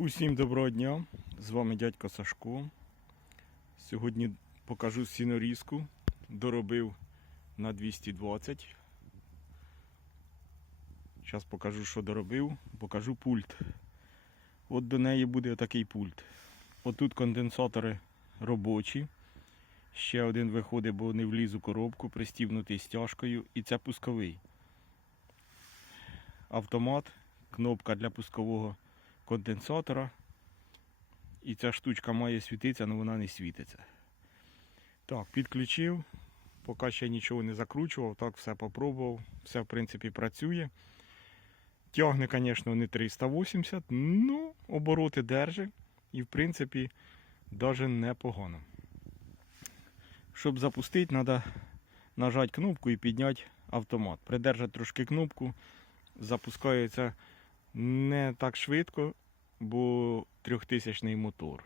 Усім доброго дня! З вами дядько Сашко. Сьогодні покажу сінорізку. Доробив на 220. Зараз покажу, що доробив. Покажу пульт. От до неї буде такий пульт. Отут конденсатори робочі. Ще один виходить, бо не вліз у коробку, пристібнутий стяжкою. І це пусковий. Автомат, кнопка для пускового конденсатора. І ця штучка має світитися, але вона не світиться. Так, підключив. Поки ще нічого не закручував, так все попробував. Все, в принципі, працює. Тягне, звісно, не 380, ну, обороти держить. І, в принципі, навіть непогано. Щоб запустити, треба нажати кнопку і підняти автомат. Придержати трошки кнопку, запускається не так швидко, бо трьохтисячний мотор.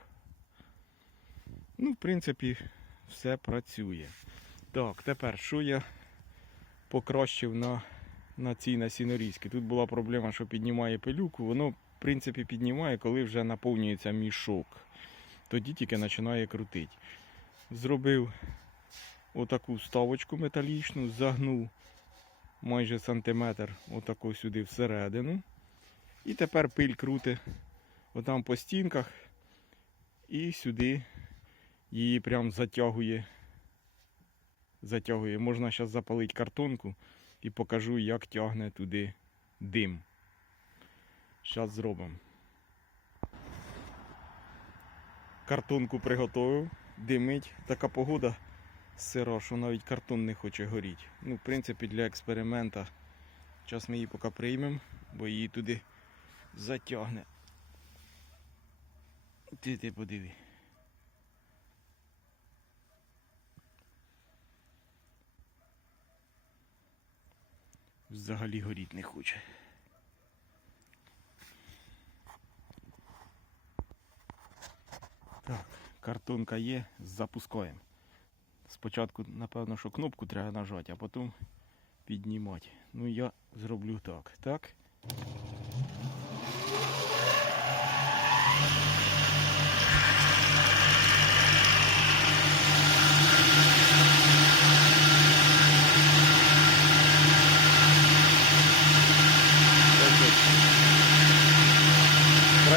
Ну, в принципі, все працює. Так, тепер що я покращив на, на цій насінорізці? Тут була проблема, що піднімає пилюку. Воно, в принципі, піднімає, коли вже наповнюється мішок. Тоді тільки починає крутити. Зробив отаку вставочку металічну, загнув майже сантиметр отако сюди всередину. І тепер пиль крути отам по стінках і сюди її прям затягує. Затягує. Можна зараз запалити картонку і покажу, як тягне туди дим. Зараз зробимо. Картонку приготував, димить. Така погода сира, що навіть картон не хоче горіти. Ну, в принципі, для експеримента. Зараз ми її поки приймемо, бо її туди затягне. Ти ти подиви. Взагалі горіть не хоче. Так, картонка є, запускаємо. Спочатку, напевно, що кнопку треба нажати, а потім піднімати. Ну я зроблю так. Так.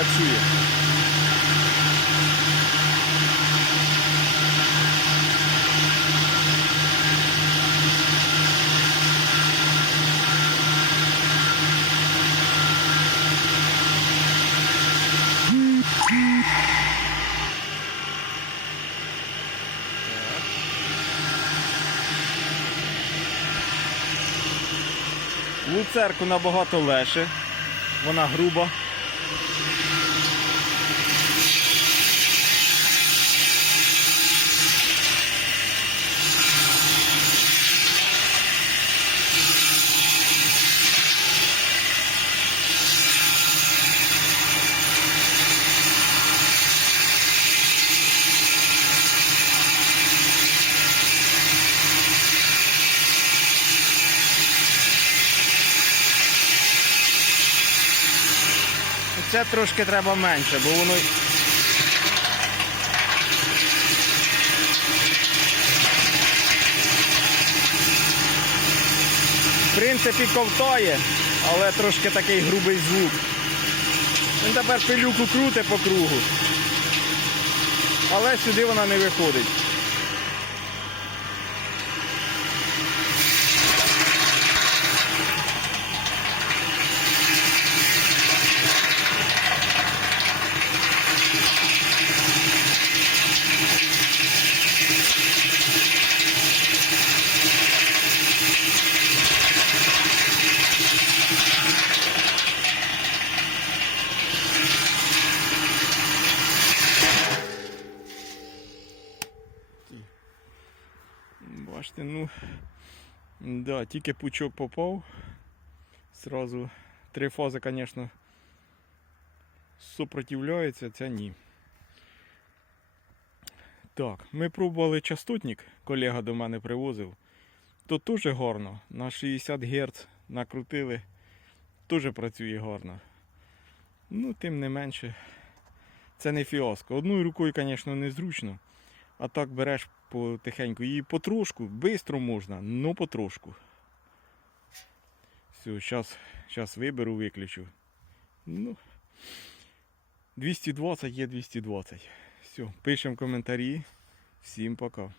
Працює. Луцерку набагато легше. Вона груба. Це трошки треба менше, бо воно. В принципі, ковтає, але трошки такий грубий звук. Він тепер пилюку круте по кругу. Але сюди вона не виходить. Бачите, ну да, тільки пучок попав. Сразу три фази, звісно, супротивляються, ця ні. Так, ми пробували частотник, колега до мене привозив. То теж гарно. На 60 Гц накрутили, теж працює гарно. Ну, тим не менше, це не фіаско. Одною рукою, звісно, незручно. А так береш потихеньку. І потрошку, швидко можна, але потрошку. Все, зараз, зараз виберу, виключу. Ну, 220 є 220. Все, пишемо коментарі. Всім пока.